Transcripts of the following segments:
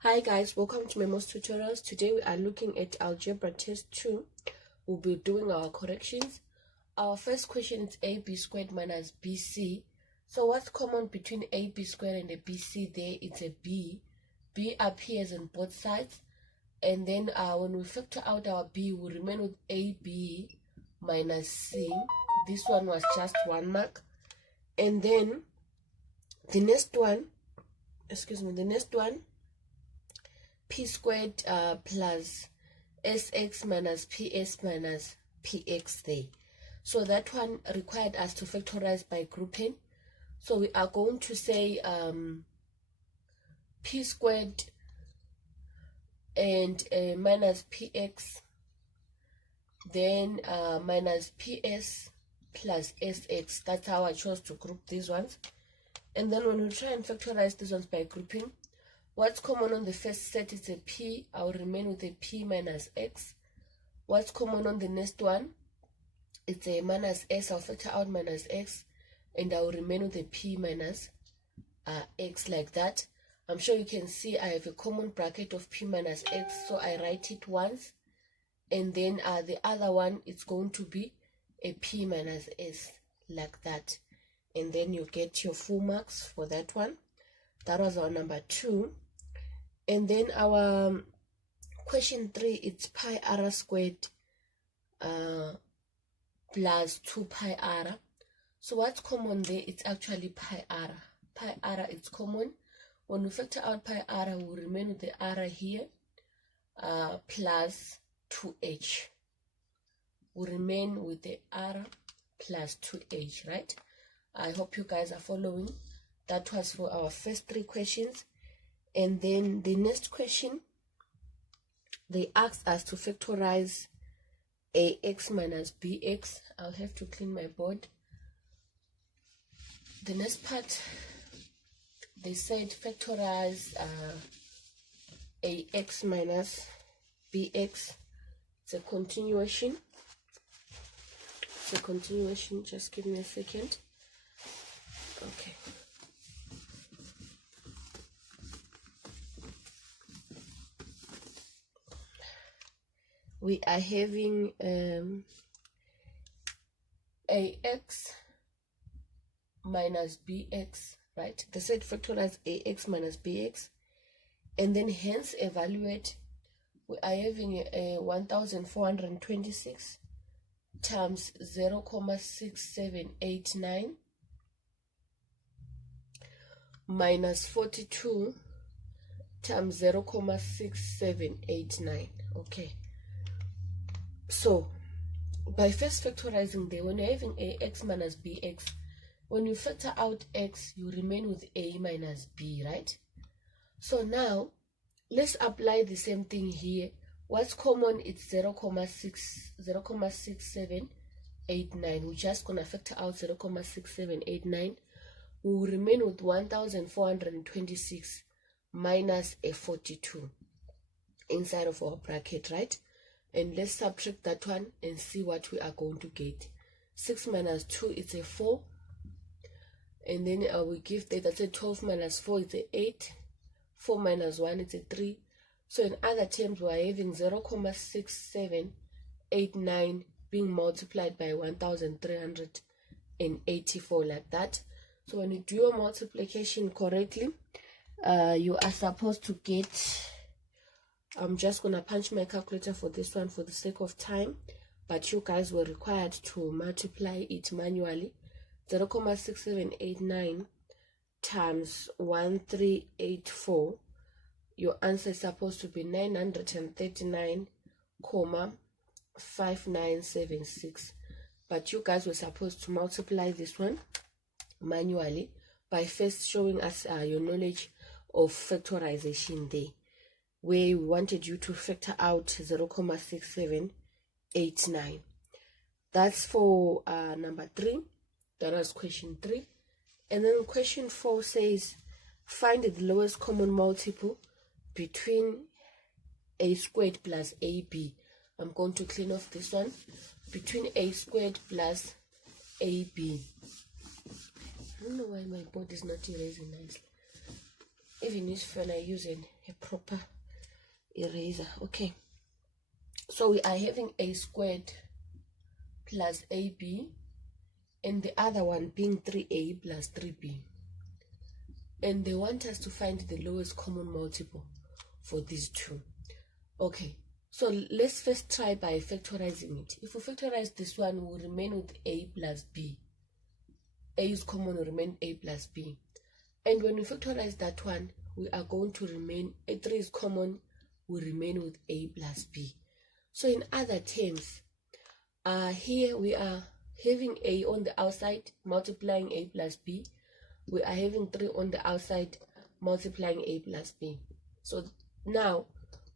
Hi guys, welcome to Memo's Tutorials. Today we are looking at Algebra Test 2. We'll be doing our corrections. Our first question is AB squared minus BC. So what's common between AB squared and the BC there? It's a B. B appears on both sides. And then when we factor out our B, we remain with AB minus C. This one was just 1 mark. And then the next one, P squared plus SX minus PS minus PX there. So that one required us to factorize by grouping. So we are going to say P squared and minus PX, then minus PS plus SX. That's how I chose to group these ones. And then when we try and factorize these ones by grouping, what's common on the first set is a P. I'll remain with a P minus X. What's common on the next one? It's a minus S. I'll factor out minus X. And I'll remain with a P minus X like that. I'm sure you can see I have a common bracket of P minus X. So I write it once. And then the other one, it's going to be a P minus S like that. And then you get your full marks for that one. That was our number 2. And then our question 3, it's pi r squared plus 2 pi r. So what's common there? It's actually pi r. Pi r is common. When we factor out pi r, we remain with the r here plus 2h. We remain with the r plus 2h, right? I hope you guys are following. That was for our first 3 questions. And then the next question, they asked us to factorize ax minus bx. I'll have to clean my board. The next part, they said factorize ax minus bx. It's a continuation. Just give me a second. Okay. We are having ax minus bx, right? They said factorize ax minus bx, and then hence evaluate. We are having a 1426 times 0.6789 minus 42 times 0.6789. Okay. So, by first factorizing there, when you're having ax minus bx, when you factor out x, you remain with a minus b, right? So now, let's apply the same thing here. What's common? It's 0.6789. We're just going to factor out 0.6789. We will remain with 1426 minus a 42 inside of our bracket, right? And let's subtract that one and see what we are going to get. 6 minus 2 is a 4. And then we give that's a 12 minus 4 is a 8. 4 minus 1 is a 3. So in other terms, we are having 0.6789 being multiplied by 1384 like that. So when you do your multiplication correctly, you are supposed to get, I'm just going to punch my calculator for this one for the sake of time, but you guys were required to multiply it manually. 0.6789 times 1384. Your answer is supposed to be 939,5976. But you guys were supposed to multiply this one manually by first showing us your knowledge of factorization there, where we wanted you to factor out 0.6789. That's for number 3. That was question 3. And then question 4 says find the lowest common multiple between a squared plus ab. I'm going to clean off this one. Between a squared plus ab. I don't know why my board is not erasing nicely. even if when I use a proper eraser. Okay, so we are having a squared plus ab, and the other one being 3a plus 3b, and they want us to find the lowest common multiple for these two. Okay, so let's first try by factorizing it. If we factorize this one, we'll remain with a plus b. A is common, will remain a plus b. And when we factorize that one, we are going to remain, a 3 is common, will remain with a plus b. So in other terms, here we are having a on the outside multiplying a plus b. We are having 3 on the outside multiplying a plus b. So now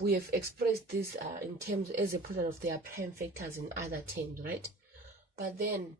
we have expressed this in terms as a product of their prime factors in other terms, right? But then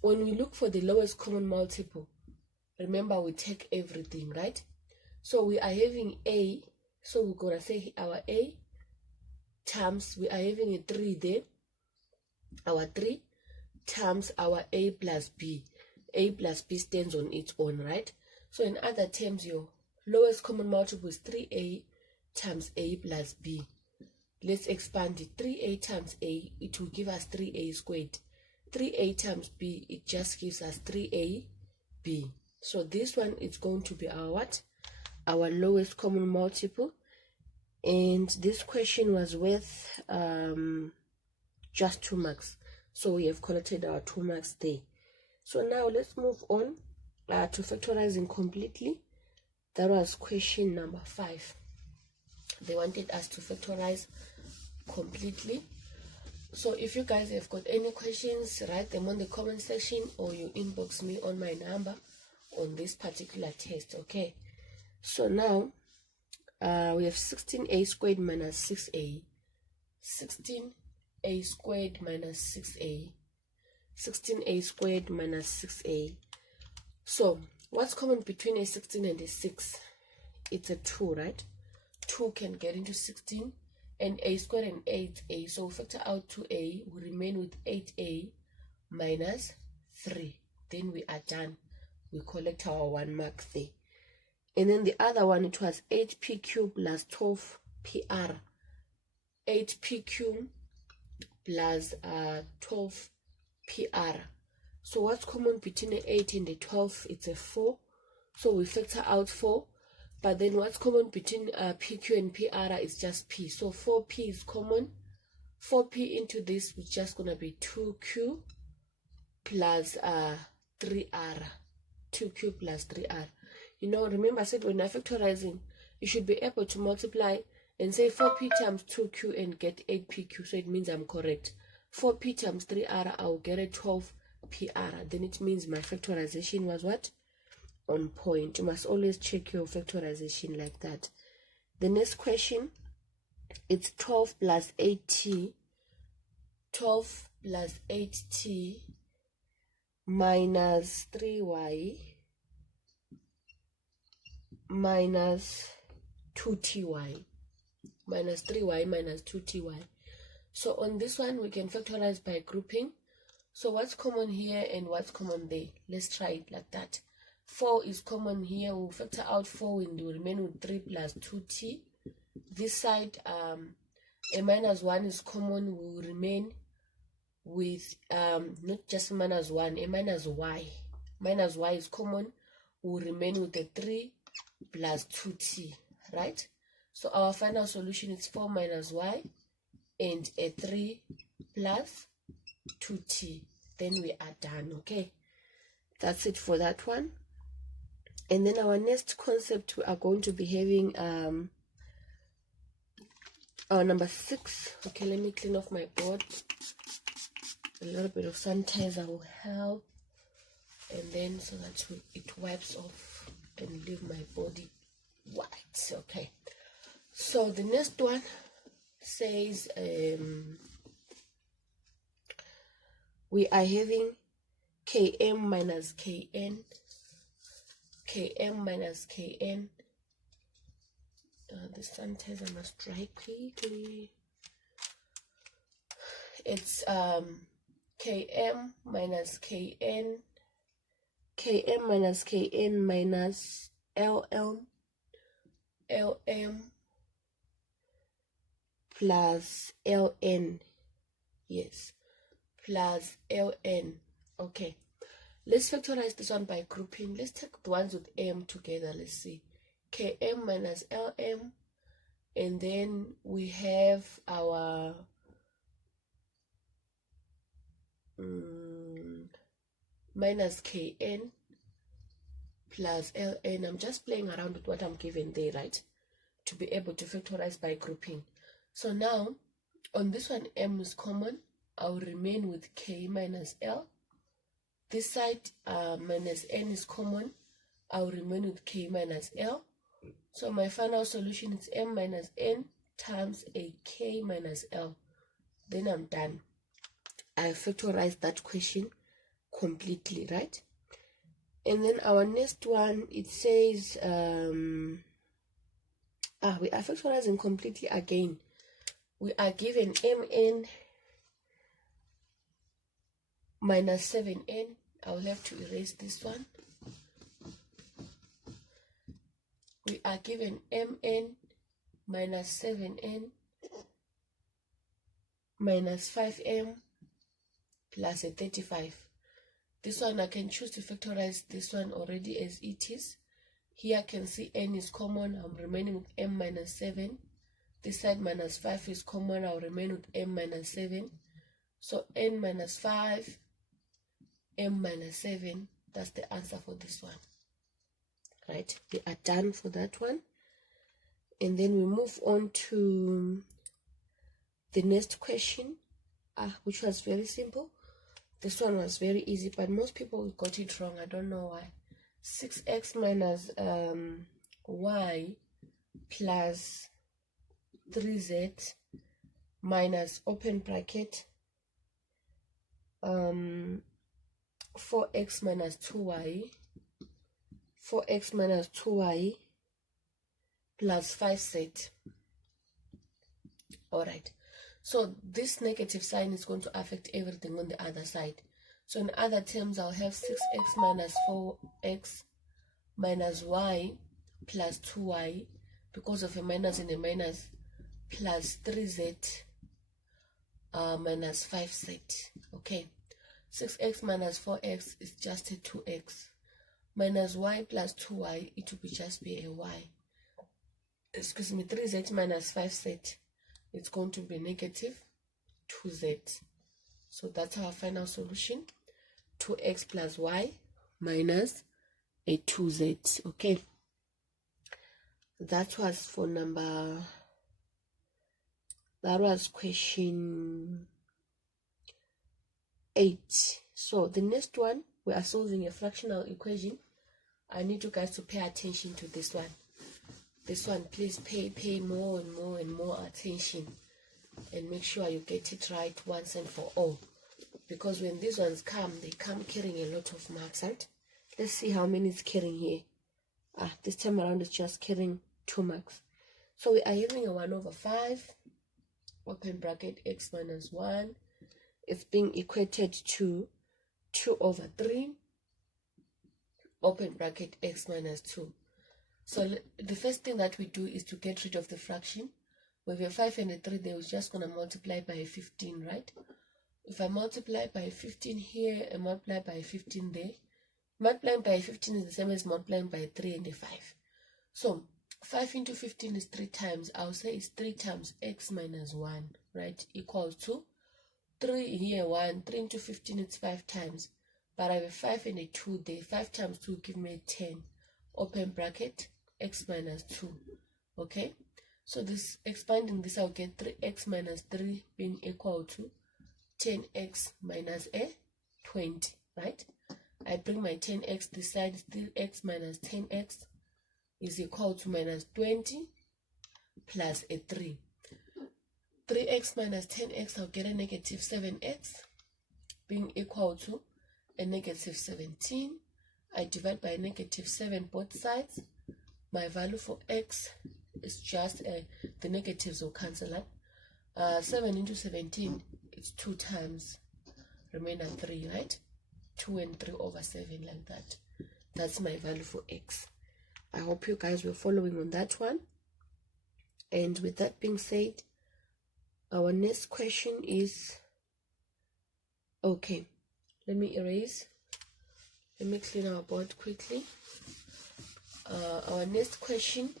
when we look for the lowest common multiple, remember we take everything, right? So we are having a, so we're gonna say our a times, we are having a 3 there, our 3 times our a plus b. A plus b stands on its own, right? So in other terms, your lowest common multiple is 3a times a plus b. Let's expand it. 3a times a, it will give us 3a squared. 3a times b, it just gives us 3ab. So this one is going to be our what? Our lowest common multiple. And this question was worth just 2 marks. So we have collected our 2 marks there. So now let's move on to factorizing completely. That was question number 5. They wanted us to factorize completely. So if you guys have got any questions, write them on the comment section, or you inbox me on my number on this particular test. Okay, so now we have 16a squared minus 6a, 16a squared minus 6a, 16a squared minus 6a. So what's common between a 16 and a 6? It's a 2, right? 2 can get into 16, and a squared and 8a. So we factor out 2a, we remain with 8a minus 3. Then we are done. We collect our 1 mark there. And then the other one, it was 8pq plus 12pr. 8pq plus 12pr. So what's common between the 8 and the 12? It's a 4. So we factor out 4. But then what's common between pq and pr is just p. So 4p is common. 4p into this is just going to be 2q plus 3r. 2q plus 3r. You know, remember I said when you're factorizing, you should be able to multiply and say 4p times 2q and get 8pq. So it means I'm correct. 4p times 3r, I'll get a 12pr. Then it means my factorization was what? On point. You must always check your factorization like that. The next question, it's 12 plus 8t. 12 plus 8t minus 3y minus 2ty. Minus 3y minus 2ty. So on this one, we can factorize by grouping. So what's common here and what's common there? Let's try it like that. 4 is common here. We'll factor out 4 and we'll remain with 3 plus 2t. This side, a minus 1 is common. We'll remain with not just minus 1, a minus y. Minus y is common. We'll remain with a 3 plus 2t, right? So our final solution is 4 minus y and a 3 plus 2t. Then we are done. Okay, that's it for that one. And then our next concept, we are going to be having our number 6. Okay, let me clean off my board. A little bit of sanitizer will help, and then so that it wipes off and leave my body white. Okay, so the next one says we are having km minus kn, km minus kn. The sanitizer must dry quickly. It's km minus kn, km minus kn minus ln LM plus LN. Yes, plus LN. Okay, let's factorize this one by grouping. Let's take the ones with M together. Let's see. KM minus LM. And then we have our minus KN plus LN. I'm just playing around with what I'm given there, right? To be able to factorize by grouping. So now, on this one, M is common. I'll remain with K minus L. This side, minus N is common. I'll remain with K minus L. So my final solution is M minus N times a K minus L. Then I'm done. I factorized that question completely, right? And then our next one, it says, we are factorizing completely again. We are given Mn minus 7n. I'll have to erase this one. We are given Mn minus 7n minus 5m plus a 35. This one I can choose to factorize this one already as it is. Here I can see n is common. I'm remaining with m minus 7. This side minus 5 is common. I'll remain with m minus 7. So n minus 5, m minus 7. That's the answer for this one. Right, we are done for that one. And then we move on to the next question, which was very simple. This one was very easy, but most people got it wrong. I don't know why. 6x minus y plus 3z minus open bracket 4x minus 2y 4x minus 2y plus 5z. All right, so this negative sign is going to affect everything on the other side. So in other terms, I'll have 6x minus 4x minus y plus 2y, because of a minus and a minus, plus 3z minus 5z. Okay, 6x minus 4x is just a 2x. Minus y plus 2y, it will just be a y. Excuse me, 3z minus 5z, it's going to be negative 2z. So that's our final solution. 2x plus y minus a 2z. Okay, that was for that was question 8. So the next one, we are solving a fractional equation. I need you guys to pay attention to this one. This one, please pay more and more and more attention, and make sure you get it right once and for all. Because when these ones come, they come carrying a lot of marks, right? Let's see how many it's carrying here. This time around it's just carrying 2 marks. So we are having a 1 over 5, open bracket, x minus 1. It's being equated to 2 over 3, open bracket, x minus 2. So the first thing that we do is to get rid of the fraction. With a 5 and a 3, they was just going to multiply by 15, right? If I multiply by 15 here and multiply by 15 there, multiplying by 15 is the same as multiplying by 3 and a 5. So 5 into 15 is 3 times. I'll say it's 3 times x minus 1, right? Equals to 3 here, 1. 3 into 15 is 5 times. But I have a 5 and a 2 there. 5 times 2 give me 10. Open bracket, x minus 2. Okay? So this, expanding this, I'll get 3x minus 3 being equal to 10x minus a 20, right? I bring my 10x this side, 3x minus 10x is equal to minus 20 plus a 3. 3x minus 10x, I'll get a negative 7x being equal to a negative 17. I divide by negative 7 both sides. My value for x is just the negatives will cancel out. 7 into 17, it's 2 times remainder 3, right? 2 and 3 over 7, like that. That's my value for x. I hope you guys were following on that one. And with that being said, our next question is, okay, let me clean our board quickly. Our next question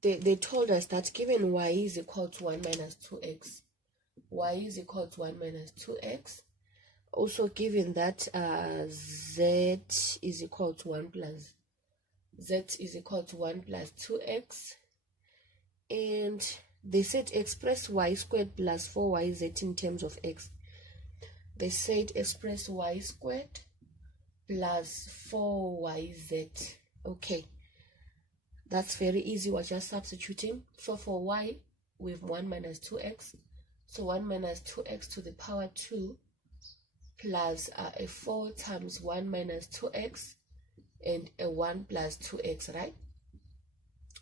they told us that given y is equal to 1 minus 2x, y is equal to 1 minus 2x, also given that z is equal to 1 plus 2x, and they said express y squared plus 4yz in terms of x. They said express y squared plus 4yz. Okay, that's very easy. We're just substituting. So for y, we have 1 minus 2x. So 1 minus 2x to the power 2 plus a 4 times 1 minus 2x and a 1 plus 2x, right?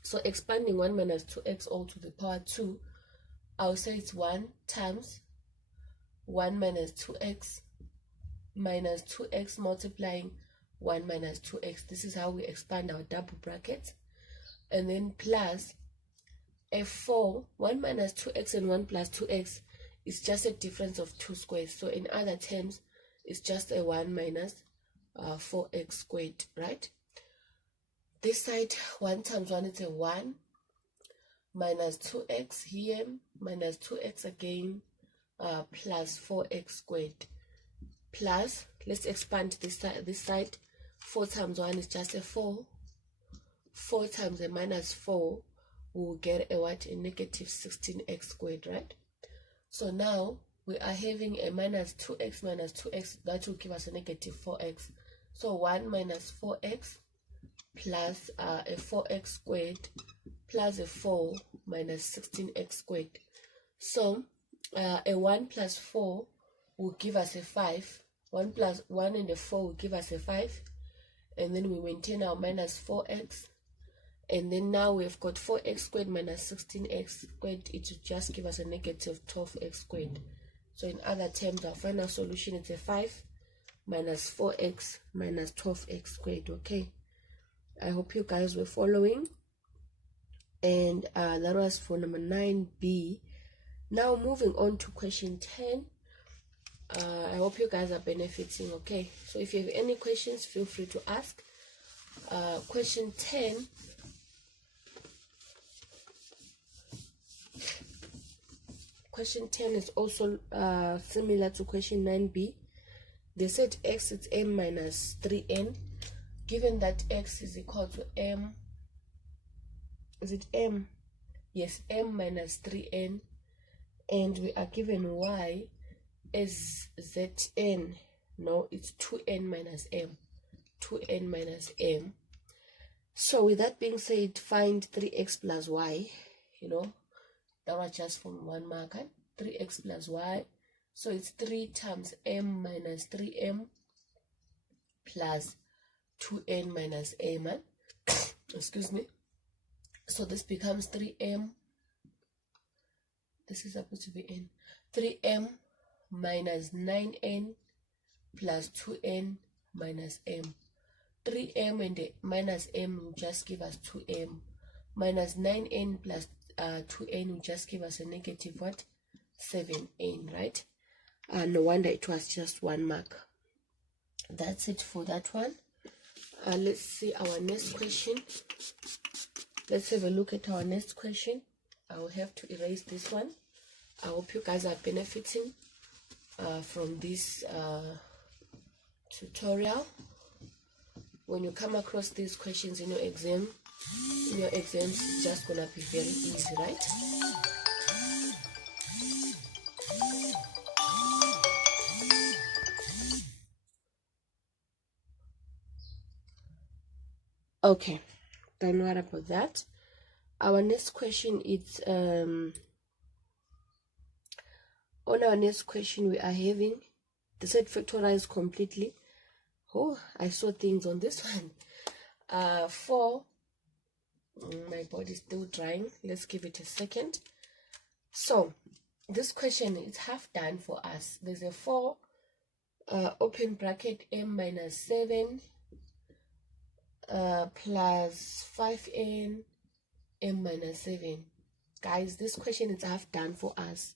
So expanding 1 minus 2x all to the power 2, I'll say it's 1 times 1 minus 2x minus 2x multiplying 1 minus 2x. This is how we expand our double brackets. And then plus a 4, 1 minus 2x and 1 plus 2x is just a difference of 2 squares. So in other terms, it's just a 1 minus 4x squared, right? This side, 1 times 1 is a 1 minus 2x here, minus 2x again, plus 4x squared. Plus, let's expand this side. 4 times 1 is just a 4. 4 times a minus 4, we'll get a what? A negative 16x squared, right? So now we are having a minus 2x, that will give us a negative 4x. So 1 minus 4x plus a 4x squared plus a 4 minus 16x squared. So a 1 plus 4 will give us a 5. 1 plus 1 and a 4 will give us a 5. And then we maintain our minus 4x. And then now we've got 4x squared minus 16x squared. It will just give us a negative 12x squared. So in other terms, our final solution is a 5 minus 4x minus 12x squared. Okay, I hope you guys were following. And that was for number 9b. Now moving on to question 10. I hope you guys are benefiting. Okay, so if you have any questions, feel free to ask. Question 10. Question 10 is also similar to question 9b. They said x is m minus 3n. Given that x is equal to m, is it m? Yes, m minus 3n. And we are given y as zn. No, it's 2n minus m. 2n minus m. So with that being said, find 3x plus y. You know, that was just from one marker. 3x plus y. So it's 3 times m minus 3m plus 2n minus m. Excuse me. So this becomes 3m. This is supposed to be n. 3m minus 9n plus 2n minus m. 3m and the minus m will just give us 2m. Minus 9n plus 2n will just give us a negative what? 7n, right? No wonder it was just one mark. That's it for that one. Let's see our next question. Let's have a look at our next question. I will have to erase this one. I hope you guys are benefiting from this tutorial. When you come across these questions in your exams, it's just gonna be very easy, right? Okay, don't worry about that. Our next question is on our next question we are having, they said factorize completely. Oh, I saw things on this one. For my body's still drying. Let's give it a second. So this question is half done for us. There's a 4 open bracket m minus 7 plus 5n m minus 7. Guys, this question is half done for us.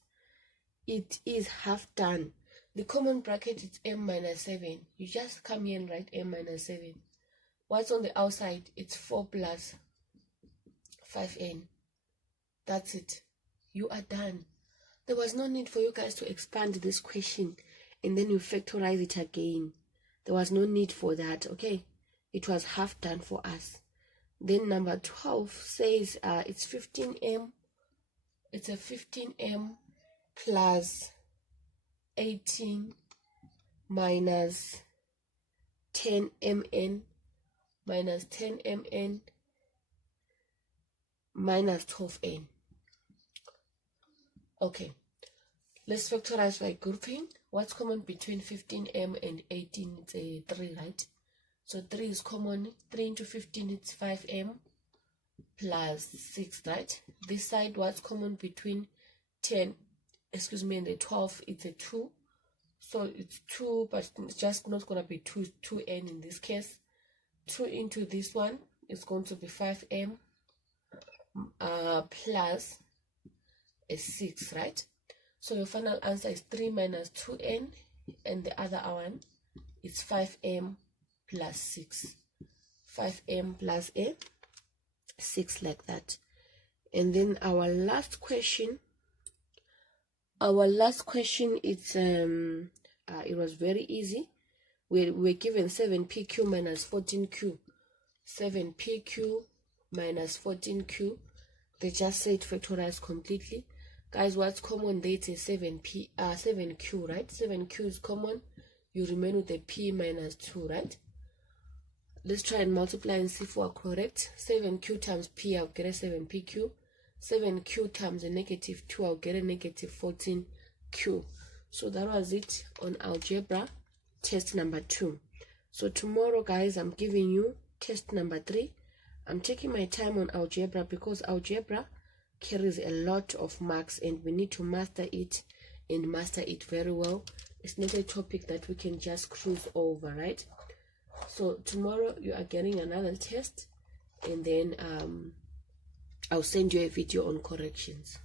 It is half done. The common bracket is m minus 7. You just come here and write m minus 7. What's on the outside? It's 4 plus 5n. That's it. You are done. There was no need for you guys to expand this question and then you factorize it again. There was no need for that, okay? It was half done for us. Then number 12 says it's 15m. It's a 15m plus 18 minus 10mn minus 10mn minus 12n. Okay, let's factorize by grouping. What's common between 15m and 18? It's a 3, right? So 3 is common. 3 into 15, it's 5m plus 6, right? This side, what's common between 10, and the 12, it's a 2. So it's 2, but it's just not going to be 2n in this case. 2 into this one is going to be 5m plus a 6, right? So your final answer is 3 minus 2n, and the other one is 5m plus 6. 5m plus a 6, like that. And then our last question is it was very easy. We're given 7pq minus 14q. 7pq minus 14q. They just said factorize completely. Guys, what's common there? It's a 7q, right? 7q is common. You remain with the p minus 2, right? Let's try and multiply and see if we're correct. 7q times p, I'll get a 7pq. 7q times a negative 2, I'll get a negative 14q. So that was it on algebra test number 2. So tomorrow, guys, I'm giving you test number 3. I'm taking my time on algebra because algebra carries a lot of marks and we need to master it and master it very well. It's not a topic that we can just cruise over, right? So tomorrow you are getting another test, and then I'll send you a video on corrections.